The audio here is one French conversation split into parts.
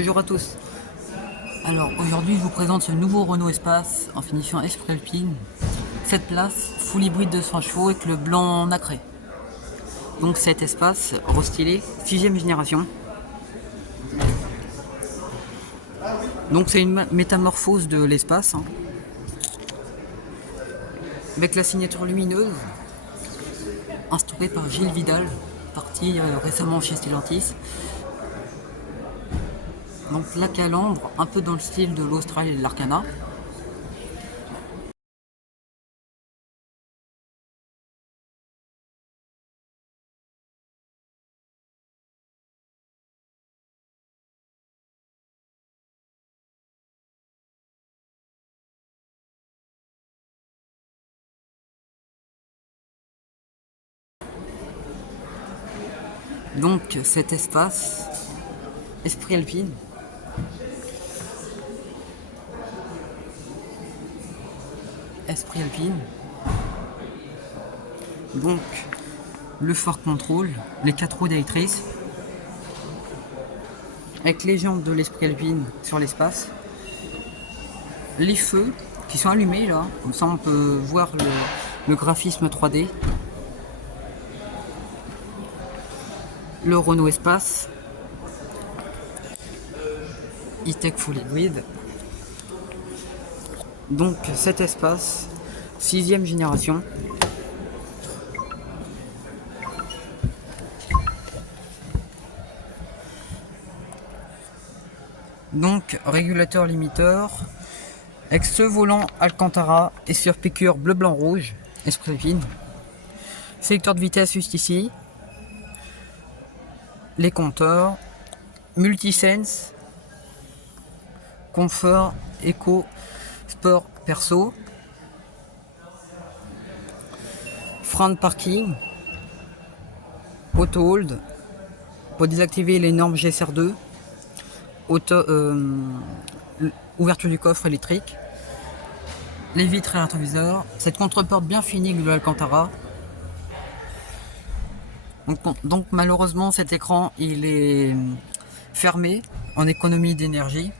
Bonjour à tous. Alors aujourd'hui je vous présente ce nouveau Renault Espace en finition Esprit Alpine. 7 places, full hybride 200 chevaux avec le blanc nacré. Donc cet Espace restylé, 6ème génération. Donc c'est une métamorphose de l'Espace, hein, avec la signature lumineuse instaurée par Gilles Vidal, parti récemment chez Stellantis. Donc la calandre, un peu dans le style de l'Austral et de l'Arcana. Donc cet Espace, Esprit Alpine, Esprit Alpine. Donc le Ford Control, les 4 roues directrices, avec les jantes de l'Esprit Alpine sur l'Espace, les feux qui sont allumés là, comme ça on peut voir le graphisme 3D, le Renault Espace, E-Tech Full Hybrid. Donc cet Espace, 6ème génération. Donc régulateur limiteur, avec ce volant Alcantara et sur piqûre bleu blanc rouge, Esprit Alpine. Sélecteur de vitesse juste ici. Les compteurs, multisense, confort, éco, sport, perso, frein de parking, auto hold pour désactiver les normes GSR2, ouverture du coffre électrique, les vitres et rétroviseurs, cette contreporte bien finie de l'Alcantara. Donc malheureusement cet écran il est fermé en économie d'énergie,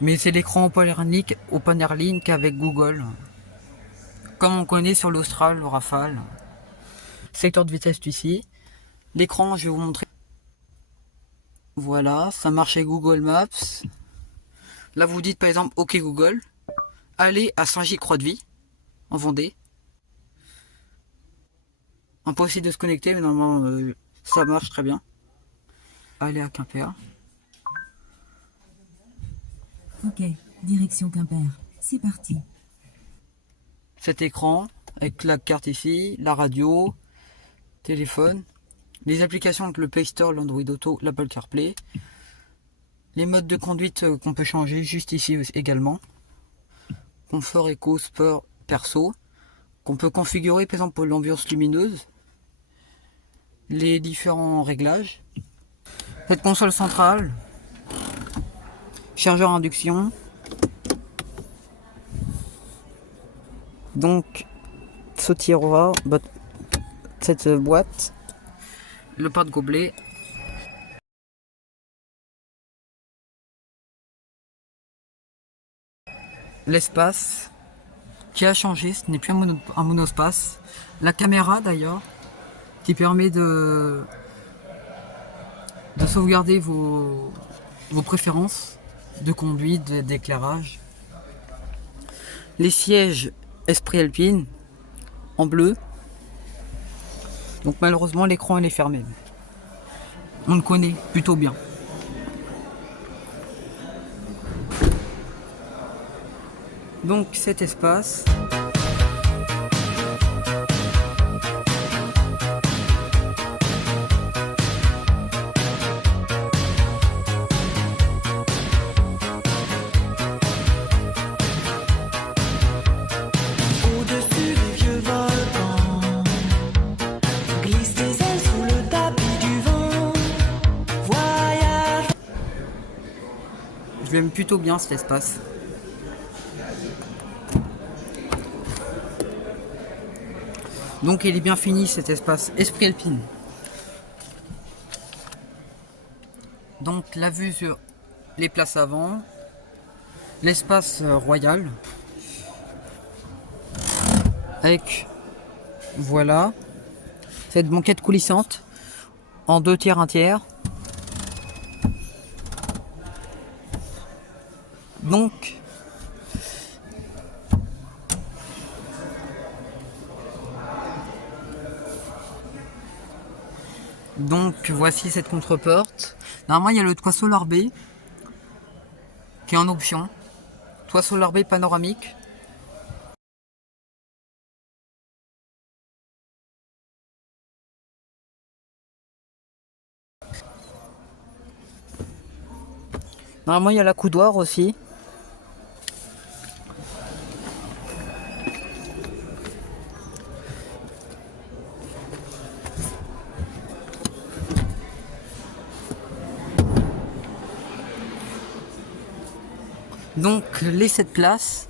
mais c'est l'écran Open Airlink avec Google, comme on connaît sur l'Austral, le Rafale. Secteur de vitesse ici. L'écran, je vais vous montrer. Voilà, ça marche avec Google Maps. Là vous dites par exemple OK Google, allez à Saint-Gilles-Croix-de-Vie en Vendée. Impossible de se connecter, mais normalement ça marche très bien. Allez à Quimper. Ok, direction Quimper. C'est parti. Cet écran avec la carte ici, la radio, téléphone, les applications avec le Play Store, l'Android Auto, l'Apple CarPlay, les modes de conduite qu'on peut changer juste ici également, confort, éco, sport, perso, qu'on peut configurer par exemple pour l'ambiance lumineuse, les différents réglages, cette console centrale, chargeur induction, donc ce tiroir, cette boîte, le porte-gobelet, l'espace qui a changé, ce n'est plus un monospace, la caméra d'ailleurs qui permet de sauvegarder vos préférences de conduite, d'éclairage, les sièges Esprit Alpine en bleu. Donc malheureusement l'écran il est fermé. On le connaît plutôt bien. Donc cet Espace, Au-dessus des vieux volcans, glisse des ailes sous le tapis du vent. Voyage. je l'aime plutôt bien cet Espace. Donc il est bien fini cet Espace Esprit Alpine. Donc la vue sur les places avant, l'espace royal, avec voilà cette banquette coulissante en 2 tiers, 1 tiers. Donc voici cette contre-porte. Normalement il y a le toit Solar B qui est en option. Toit Solar B panoramique. Normalement il y a la coudoir aussi. Donc les 7 places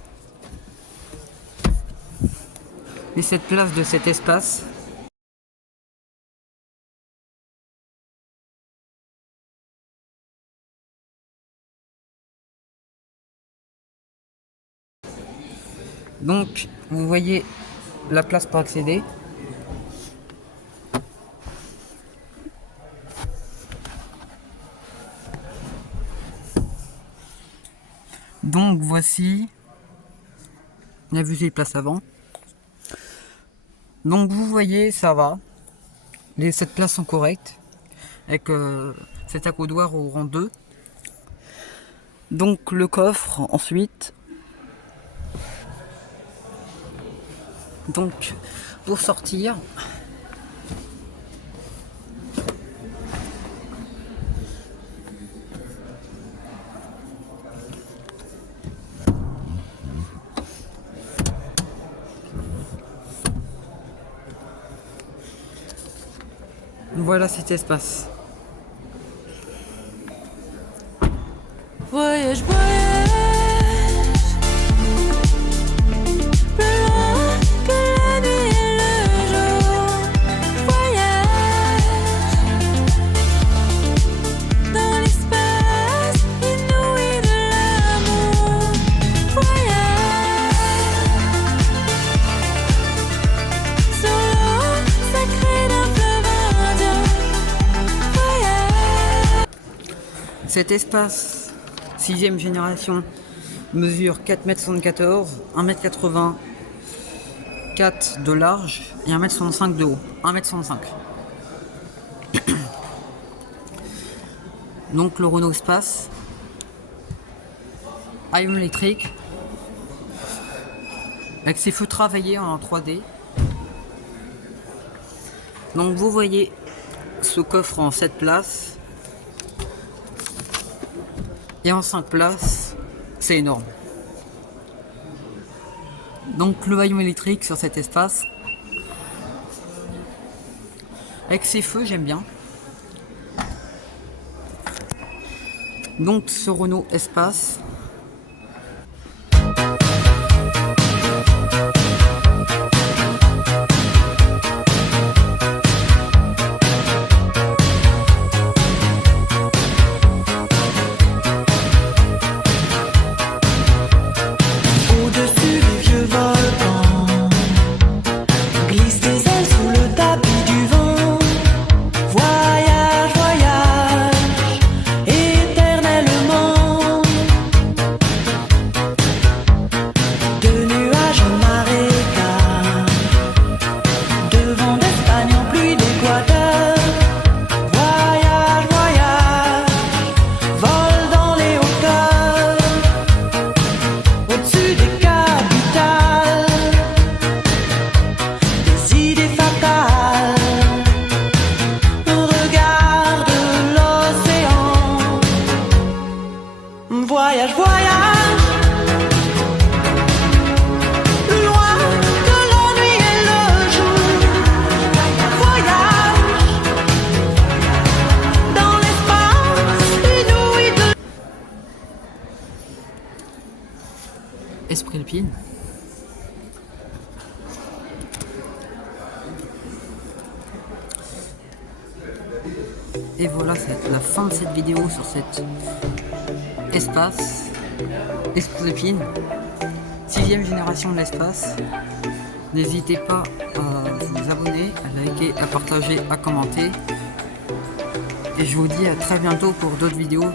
de cet espace. Donc vous voyez la place pour accéder. Donc voici la vue des places avant. Donc vous voyez, ça va. Les 7 places sont correctes. Avec cet accoudoir au rang 2. Donc le coffre ensuite. Donc pour sortir. Voilà cet espace. Voyage, voyage, plus loin que la nuit et le jour. Voyage dans l'espace inouï de l'amour. Voyage sur l'eau sacrée d'un fleuve indien. Voyage. Cet espace 6ème génération mesure 4,74 m, 1,84 m de large et 1,65 m de haut. 1,65 m. Donc le Renault Espace, ion électrique, avec ses feux travaillés en 3D. Donc vous voyez ce coffre en 7 places. Et en 5 places, c'est énorme. Donc le haillon électrique sur cet espace. Avec ses feux, j'aime bien. Donc ce Renault Espace. Au-dessus des vieux volcans, glisse tes ailes sous le tapis du vent. Voyage, voyage, éternellement. Et voilà, c'est la fin de cette vidéo sur cet espace Exposépine, 6ème génération de l'espace. N'hésitez pas à vous abonner, à liker, à partager, à commenter. Et je vous dis à très bientôt pour d'autres vidéos